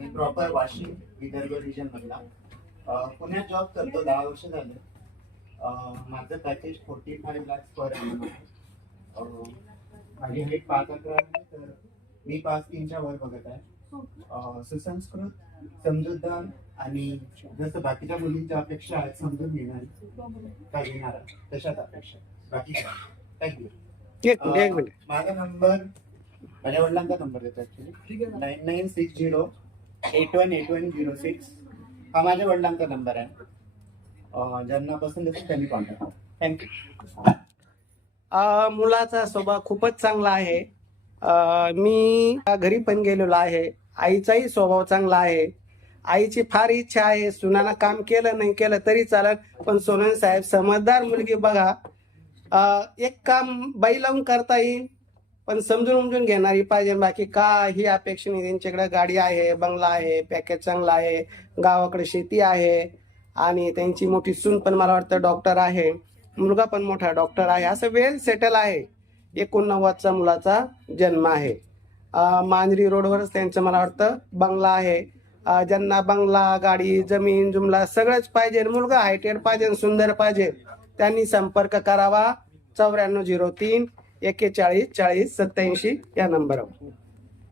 मी proper Washim Vidarbha region मधला पुण्यात job करतो 10 वर्ष झाले. माझं पॅकेज 45 लाख पर annum आहे. माझी हाईट 5'11" आहे, तर मी 5'3" वर बघत आहे. सुसंस्कृत, समजूतदार आणि जसं बाकीच्या मुलींच्या अपेक्षा आहेत समजून घेणार तशाच अपेक्षा. बाकी थँक्यू. एक मिनिट. माझा नंबर माझ्या वडिलांचा नंबर देतो ऍक्च्युली 9960818106. हा माझ्या वडिलांचा नंबर आहे. ज्यांना पसंत असेल त्यांनी कॉन्टॅक्ट करा. थँक्यू. मुलाचा स्वभाव खूपच चांगला आहे. मी घरी पण गेलेलो आहे. आईचाही स्वभाव चांगला आहे. आईची फार इच्छा आहे सुनानं काम केलं नाही केलं तरी चालत, पण सोनन साहेब समजदार मुलगी बघा. एक काम बाई लावून करता येईल, पण समजून उमजून घेणारी पाहिजे. बाकी काही अपेक्षा नाही. त्यांच्याकडे गाडी आहे, बंगला आहे, पॅकेज चांगला आहे, गावाकडे शेती आहे आणि त्यांची मोठी सून पण मला वाटतं डॉक्टर आहे, मुलगा पण मोठा डॉक्टर आहे. असं वेल सेटल आहे. 89चा मुलाचा जन्म आहे. मांजरी रोडवरच त्यांचं मला वाटतं बंगला आहे. ज्यांना बंगला, गाडी, जमीन जुमला सगळंच पाहिजे, मुलगा हायटेड पाहिजे, सुंदर पाहिजे, त्यांनी संपर्क करावा 9403 41 40 87 या नंबरवर.